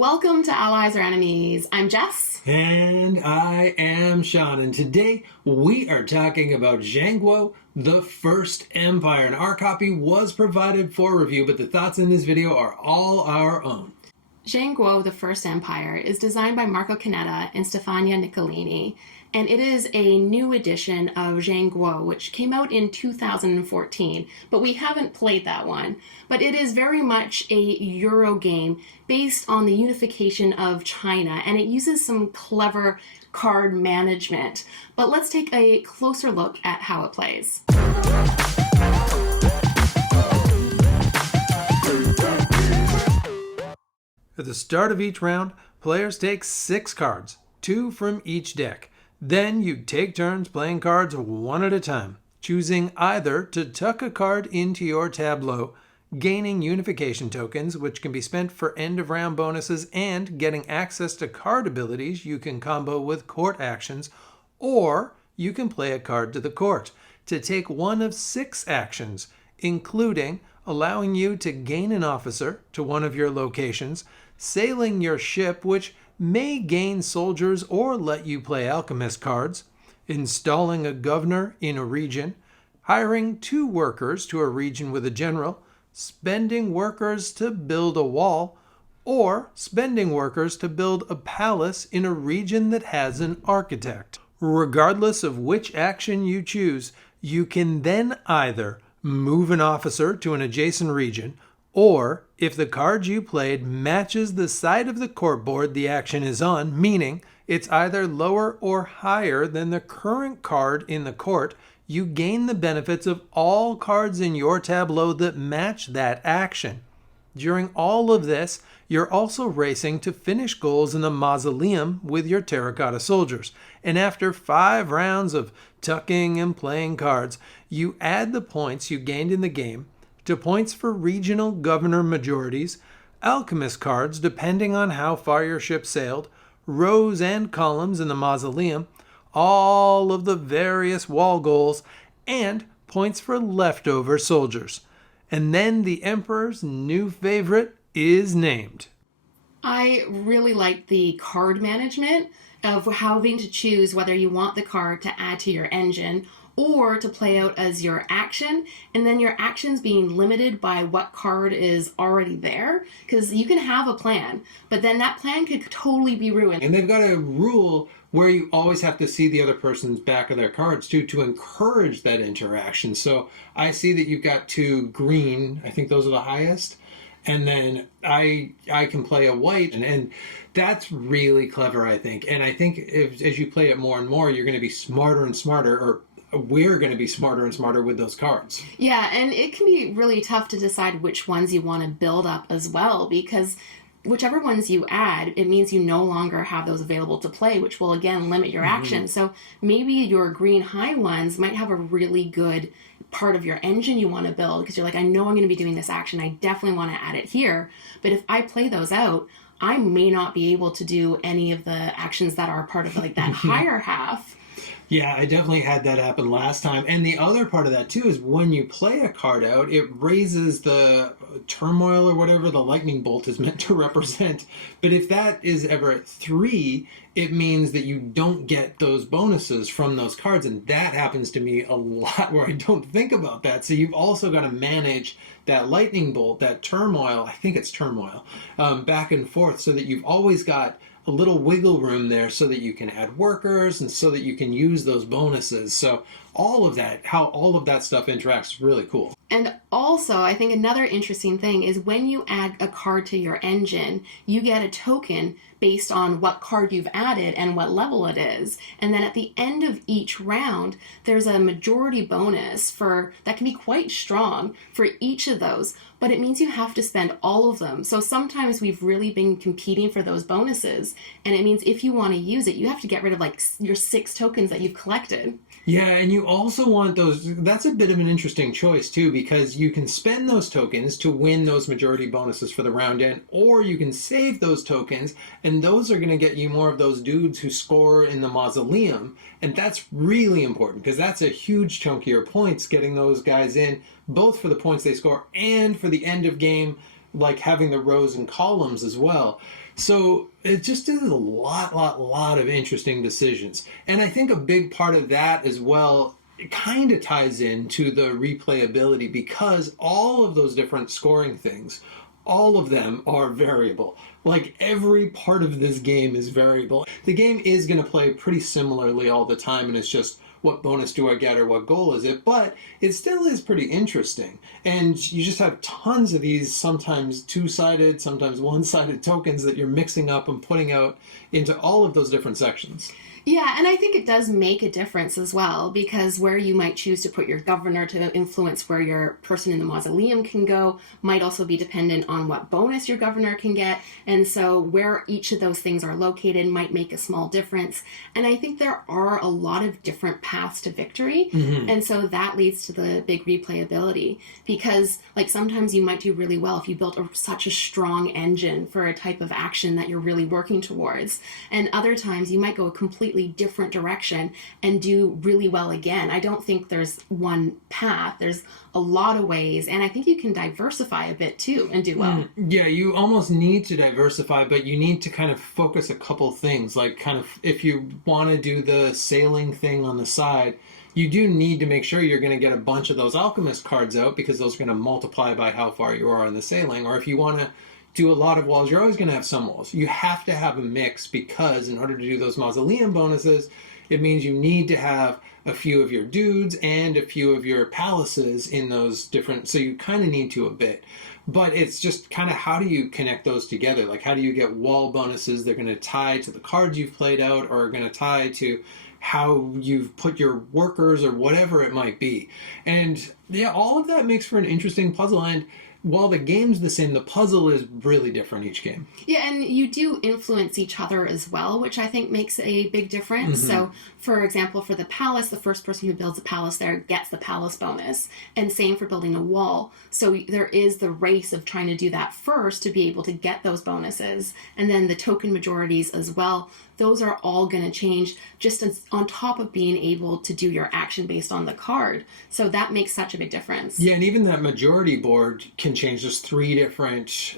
Welcome to Allies or Enemies. I'm Jess. And I am Sean, and today we are talking about Zhanguo, the First Empire. And our copy was provided for review, but the thoughts in this video are all our own. Zhanguo, the First Empire is designed by Canetta and Stefania Niccolini, and it is a new edition of Zhanguo, which came out in 2014, but we haven't played that one. But it is very much a Euro game based on the unification of China, and it uses some clever card management. But let's take a closer look at how it plays. At the start of each round, players take 6 cards, 2 from each deck. Then you take turns playing cards one at a time, choosing either to tuck a card into your tableau, gaining unification tokens, which can be spent for end-of-round bonuses, and getting access to card abilities you can combo with court actions, or you can play a card to the court to take one of 6 actions, including allowing you to gain an officer to one of your locations, sailing your ship, which may gain soldiers or let you play alchemist cards, installing a governor in a region, hiring 2 workers to a region with a general, spending workers to build a wall, or spending workers to build a palace in a region that has an architect. Regardless of which action you choose, you can then either move an officer to an adjacent region, or if the card you played matches the side of the court board the action is on, meaning it's either lower or higher than the current card in the court, you gain the benefits of all cards in your tableau that match that action. During all of this, you're also racing to finish goals in the mausoleum with your terracotta soldiers. And after 5 rounds of tucking and playing cards, you add the points you gained in the game to points for regional governor majorities, alchemist cards depending on how far your ship sailed, rows and columns in the mausoleum, all of the various wall goals, and points for leftover soldiers. And then the Emperor's new favorite is named. I really like the card management of having to choose whether you want the card to add to your engine or to play out as your action, and then your actions being limited by what card is already there, because you can have a plan, but then that plan could totally be ruined. And they've got a rule where you always have to see the other person's back of their cards too to encourage that interaction. So I see that you've got 2 green, I think those are the highest, and then I can play a white, and that's really clever, I think. And I think as you play it more and more, you're going to be smarter and smarter, or we're going to be smarter and smarter with those cards. Yeah, and it can be really tough to decide which ones you want to build up as well, because whichever ones you add, it means you no longer have those available to play, which will again limit your action. So maybe your green high ones might have a really good part of your engine you want to build, because you're like, I know I'm going to be doing this action, I definitely want to add it here. But if I play those out, I may not be able to do any of the actions that are part of like that higher half. Yeah, I definitely had that happen last time. And the other part of that, too, is when you play a card out, it raises the turmoil or whatever the lightning bolt is meant to represent. But if that is ever at 3, it means that you don't get those bonuses from those cards. And that happens to me a lot where I don't think about that. So you've also got to manage that lightning bolt, that turmoil, I think it's turmoil, back and forth, so that you've always got a little wiggle room there so that you can add workers and so that you can use those bonuses. So all of that, how all of that stuff interacts is really cool. And also, I think another interesting thing is when you add a card to your engine, you get a token based on what card you've added and what level it is. And then at the end of each round, there's a majority bonus that can be quite strong for each of those, but it means you have to spend all of them. So sometimes we've really been competing for those bonuses, and it means if you want to use it, you have to get rid of like your 6 tokens that you've collected. Yeah, and you also want those, that's a bit of an interesting choice too, because you can spend those tokens to win those majority bonuses for the round end, or you can save those tokens, and those are going to get you more of those dudes who score in the mausoleum, and that's really important, because that's a huge chunk of your points, getting those guys in, both for the points they score and for the end of game, like having the rows and columns as well. So it just is a lot of interesting decisions. And I think a big part of that as well, it kind of ties into the replayability because all of those different scoring things, all of them are variable. Like every part of this game is variable. The game is going to play pretty similarly all the time, and it's just what bonus do I get or what goal is it, but it still is pretty interesting. And you just have tons of these, sometimes two-sided, sometimes one-sided tokens that you're mixing up and putting out into all of those different sections. Yeah, and I think it does make a difference as well, because where you might choose to put your governor to influence where your person in the mausoleum can go might also be dependent on what bonus your governor can get. And so where each of those things are located might make a small difference. And I think there are a lot of different paths to victory. And so that leads to the big replayability, because like sometimes you might do really well if you built such a strong engine for a type of action that you're really working towards. And other times you might go a completely different direction and do really well again. I don't think there's one path. There's a lot of ways, and I think you can diversify a bit too and do well. Yeah, you almost need to diversify, but you need to kind of focus a couple things. Like kind of if you want to do the sailing thing on the side, you do need to make sure you're going to get a bunch of those alchemist cards out because those are going to multiply by how far you are in the sailing. Or if you want to do a lot of walls, you're always going to have some walls. You have to have a mix because in order to do those mausoleum bonuses, it means you need to have a few of your dudes and a few of your palaces in those different, so you kind of need to a bit. But it's just kind of how do you connect those together? Like how do you get wall bonuses that are going to tie to the cards you've played out or are going to tie to how you've put your workers or whatever it might be. And yeah, all of that makes for an interesting puzzle. And while the game's the same, the puzzle is really different each game. Yeah, and you do influence each other as well, which I think makes a big difference. So, for example, for the palace, the first person who builds a palace there gets the palace bonus. And same for building a wall. So there is the race of trying to do that first to be able to get those bonuses. And then the token majorities as well. Those are all going to change just as, on top of being able to do your action based on the card. So that makes such a big difference. Yeah, and even that majority board can change. There's 3 different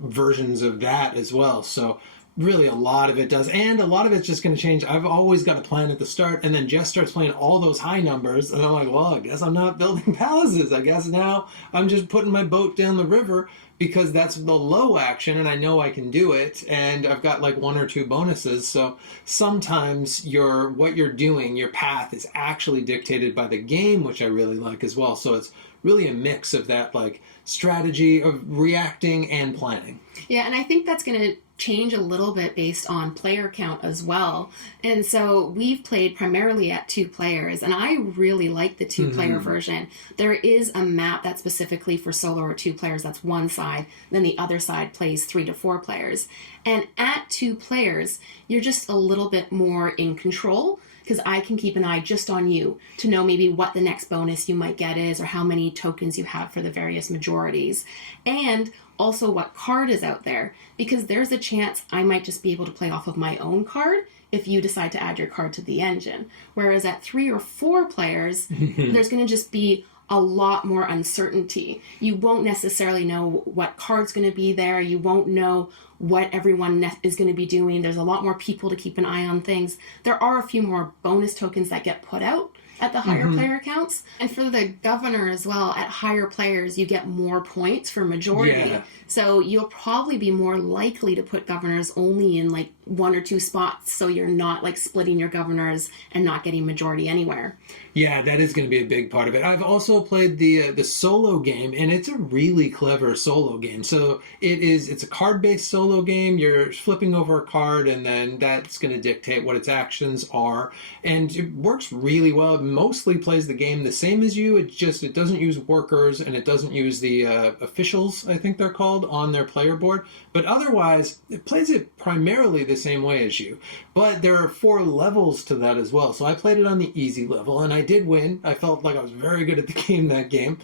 versions of that as well. So really a lot of it does. And a lot of it's just going to change. I've always got a plan at the start, and then Jess starts playing all those high numbers, and I'm like, well, I guess I'm not building palaces. I guess now I'm just putting my boat down the river because that's the low action and I know I can do it, and I've got like 1 or 2 bonuses. So sometimes what you're doing, your path is actually dictated by the game, which I really like as well. So it's really a mix of that like strategy of reacting and planning. Yeah, and I think that's going to change a little bit based on player count as well. And so we've played primarily at 2 players, and I really like the 2-player version. There is a map that's specifically for solo or 2 players. That's one side. Then the other side plays 3 to 4 players. And at 2 players, you're just a little bit more in control, because I can keep an eye just on you to know maybe what the next bonus you might get is or how many tokens you have for the various majorities. And also what card is out there, because there's a chance I might just be able to play off of my own card if you decide to add your card to the engine. Whereas at 3 or 4 players, there's going to just be a lot more uncertainty. You won't necessarily know what card's going to be there. You won't know what everyone is going to be doing. There's a lot more people to keep an eye on things. There are a few more bonus tokens that get put out at the higher player counts. And for the governor as well, at higher players, you get more points for majority. Yeah. So you'll probably be more likely to put governors only in like 1 or 2 spots, so you're not like splitting your governors and not getting majority anywhere. Yeah, that is going to be a big part of it. I've also played the solo game, and it's a really clever solo game. So it's a card-based solo game. You're flipping over a card, and then that's going to dictate what its actions are. And it works really well. It mostly plays the game the same as you. It doesn't use workers, and it doesn't use the officials, I think they're called, on their player board. But otherwise, it plays it primarily the same way as you. But there are 4 levels to that as well. So I played it on the easy level, and I did win. I felt like I was very good at the game that game.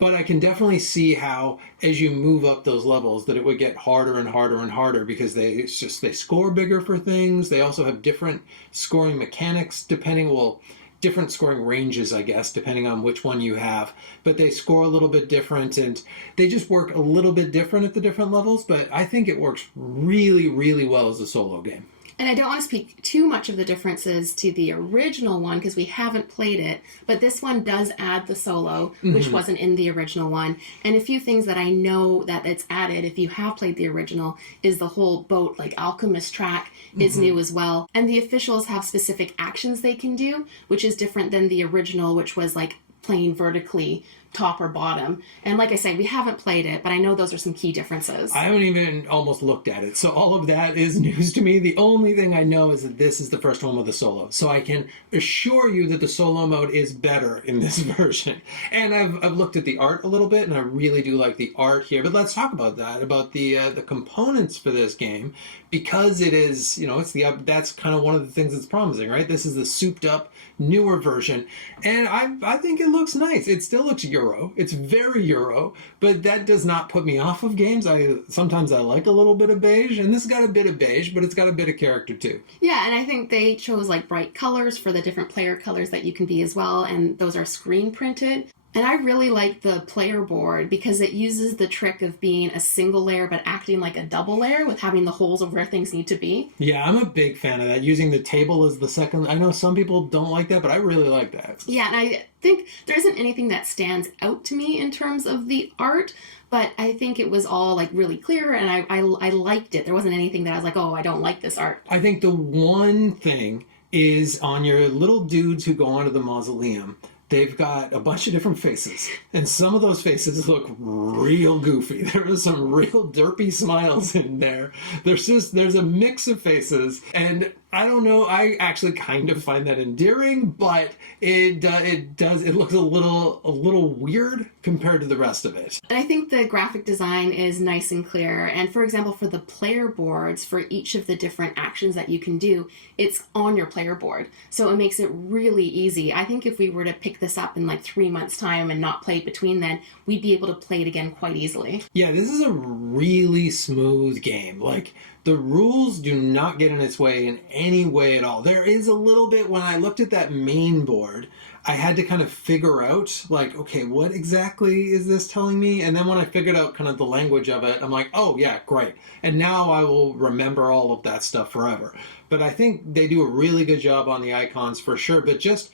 But I can definitely see how, as you move up those levels, that it would get harder and harder and harder because they score bigger for things. They also have different scoring mechanics depending. Well, different scoring ranges, I guess, depending on which one you have. But they score a little bit different, and they just work a little bit different at the different levels. But I think it works really, really well as a solo game. And I don't want to speak too much of the differences to the original one because we haven't played it, but this one does add the solo, which wasn't in the original one. And a few things that I know that it's added, if you have played the original, is the whole boat, like alchemist track is new as well. And the officials have specific actions they can do, which is different than the original, which was like playing vertically, top or bottom. And like I say, we haven't played it, but I know those are some key differences. I haven't even almost looked at it, so all of that is news to me. The only thing I know is that this is the first one with a solo, so I can assure you that the solo mode is better in this version. And I've looked at the art a little bit, and I really do like the art here. But let's talk about that, about the components for this game, because it is, that's kind of one of the things that's promising, right? This is the souped up, newer version, and I think it looks nice. It still looks Euro. It's very Euro, but that does not put me off of games. Sometimes I like a little bit of beige, and this has got a bit of beige, but it's got a bit of character too. Yeah, and I think they chose like bright colors for the different player colors that you can be as well, and those are screen printed. And I really like the player board because it uses the trick of being a single layer but acting like a double layer with having the holes of where things need to be. Yeah, I'm a big fan of that, using the table as the second. I know some people don't like that, but I really like that. Yeah, and I think there isn't anything that stands out to me in terms of the art, but I think it was all like really clear, and I liked it. There wasn't anything that I was like, oh, I don't like this art. I think the one thing is on your little dudes who go onto the mausoleum, they've got a bunch of different faces, and some of those faces look real goofy. There are some real derpy smiles in there. There's a mix of faces, and I don't know, I actually kind of find that endearing, but it looks a little weird compared to the rest of it. And I think the graphic design is nice and clear. And for example, for the player boards, for each of the different actions that you can do, it's on your player board. So it makes it really easy. I think if we were to pick this up in like 3 months' time and not play it between then, we'd be able to play it again quite easily. Yeah, this is a really smooth game. Like, the rules do not get in its way in any way at all. There is a little bit, when I looked at that main board, I had to kind of figure out, like, okay, what exactly is this telling me? And then when I figured out kind of the language of it, I'm like, oh, yeah, great. And now I will remember all of that stuff forever. But I think they do a really good job on the icons for sure. But just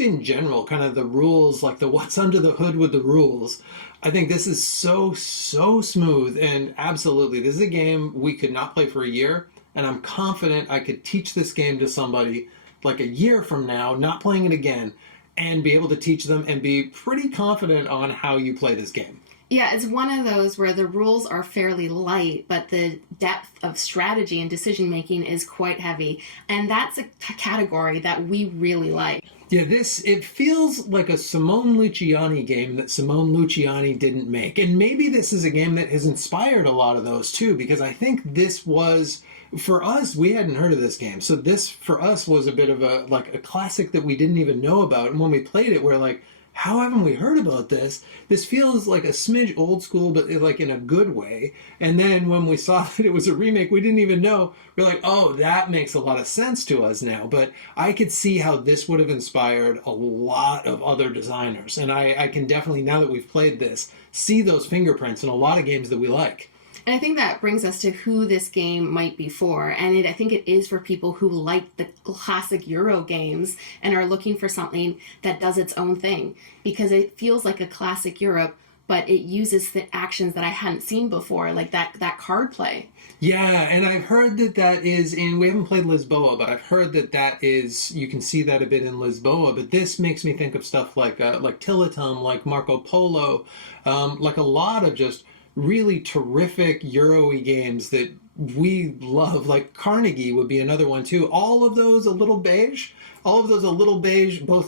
in general, kind of the rules, like the what's under the hood with the rules, I think this is so smooth. And absolutely, this is a game we could not play for a year. And I'm confident I could teach this game to somebody like a year from now, not playing it again, and be able to teach them and be pretty confident on how you play this game. Yeah, it's one of those where the rules are fairly light, but the depth of strategy and decision making is quite heavy. And that's a category that we really like. Yeah, it feels like a Simone Luciani game that Simone Luciani didn't make. And maybe this is a game that has inspired a lot of those too, because I think this was, for us, we hadn't heard of this game. So this, for us, was a bit of a classic that we didn't even know about. And when we played it, we're like, how haven't we heard about this? This feels like a smidge old school, but like in a good way. And then when we saw that it was a remake, we didn't even know. We're like, oh, that makes a lot of sense to us now. But I could see how this would have inspired a lot of other designers. And I can definitely, now that we've played this, see those fingerprints in a lot of games that we like. And I think that brings us to who this game might be for. And I think it is for people who like the classic Euro games and are looking for something that does its own thing. Because it feels like a classic Europe, but it uses the actions that I hadn't seen before, like that card play. Yeah, and I've heard that is in, we haven't played Lisboa, but I've heard that is, you can see that a bit in Lisboa, but this makes me think of stuff like Tilatum, like Marco Polo, like a lot of just really terrific Euro-y games that we love. Like Carnegie would be another one too. All of those a little beige, both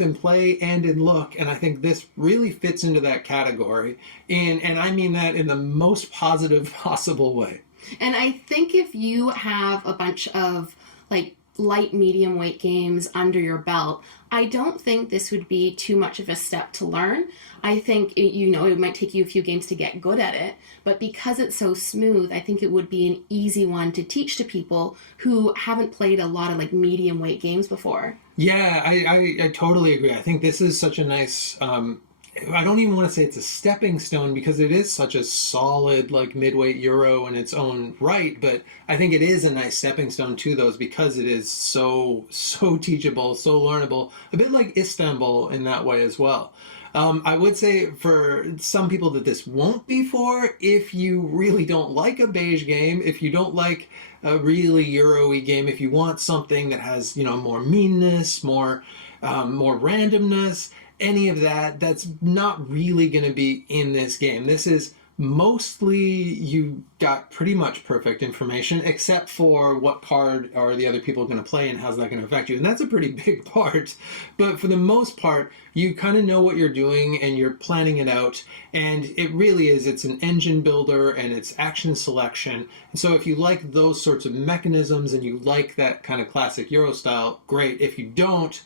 in play and in look, and I think this really fits into that category, and I mean that in the most positive possible way. And I think if you have a bunch of like light medium weight games under your belt, I don't think this would be too much of a step to learn. I think it might take you a few games to get good at it, but because it's so smooth, I think it would be an easy one to teach to people who haven't played a lot of like medium weight games before. Yeah, I totally agree. I think this is such a nice I don't even want to say it's a stepping stone because it is such a solid like midweight Euro in its own right, but I think it is a nice stepping stone to those because it is so teachable, so learnable, a bit like Istanbul in that way as well. I would say for some people that this won't be for if you really don't like a beige game, if you don't like a really Euro-y game, if you want something that has, more meanness, more randomness, any of that, that's not really going to be in this game. This is mostly you got pretty much perfect information except for what card are the other people going to play and how's that going to affect you. And that's a pretty big part. But for the most part, you kind of know what you're doing and you're planning it out. And it really is, it's an engine builder and it's action selection. And so if you like those sorts of mechanisms and you like that kind of classic Euro style, great. If you don't,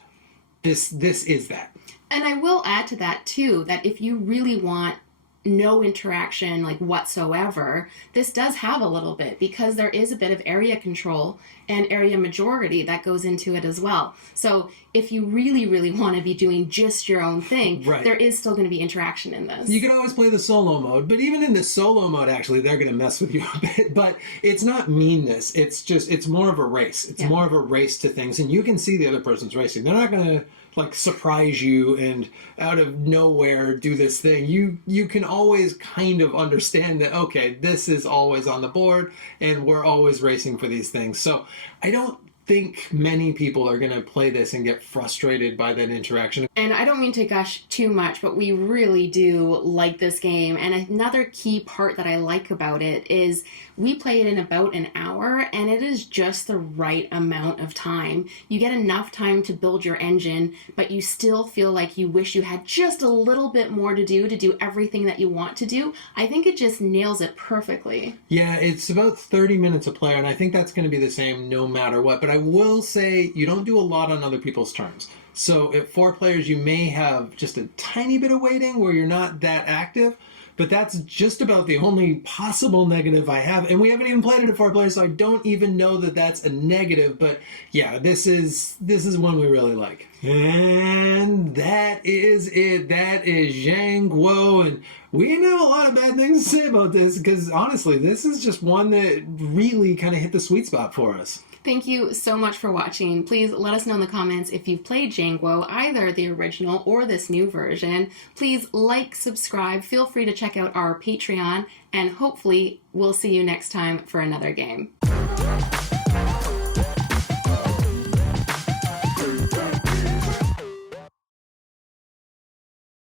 this is that. And I will add to that, too, that if you really want no interaction, like, whatsoever, this does have a little bit, because there is a bit of area control and area majority that goes into it as well. So if you really, really want to be doing just your own thing, right, there is still going to be interaction in this. You can always play the solo mode, but even in the solo mode, actually, they're going to mess with you a bit. But it's not meanness. It's more of a race. It's more of a race to things, and you can see the other person's racing. They're not going to surprise you and out of nowhere do this thing. You can always kind of understand that, okay, this is always on the board and we're always racing for these things. So I don't think many people are going to play this and get frustrated by that interaction. And I don't mean to gush too much, but we really do like this game. And another key part that I like about it is we play it in about an hour, and it is just the right amount of time. You get enough time to build your engine, but you still feel like you wish you had just a little bit more to do everything that you want to do. I think it just nails it perfectly. Yeah, it's about 30 minutes a player, and I think that's going to be the same no matter what. But I will say you don't do a lot on other people's turns. So at 4 players, you may have just a tiny bit of waiting where you're not that active, but that's just about the only possible negative I have. And we haven't even played it at 4 players, so I don't even know that that's a negative. But yeah, this is one we really like. And that is it. That is Zhanguo. And we didn't have a lot of bad things to say about this because honestly, this is just one that really kind of hit the sweet spot for us. Thank you so much for watching. Please let us know in the comments if you've played Zhanguo, either the original or this new version. Please like, subscribe, feel free to check out our Patreon, and hopefully we'll see you next time for another game.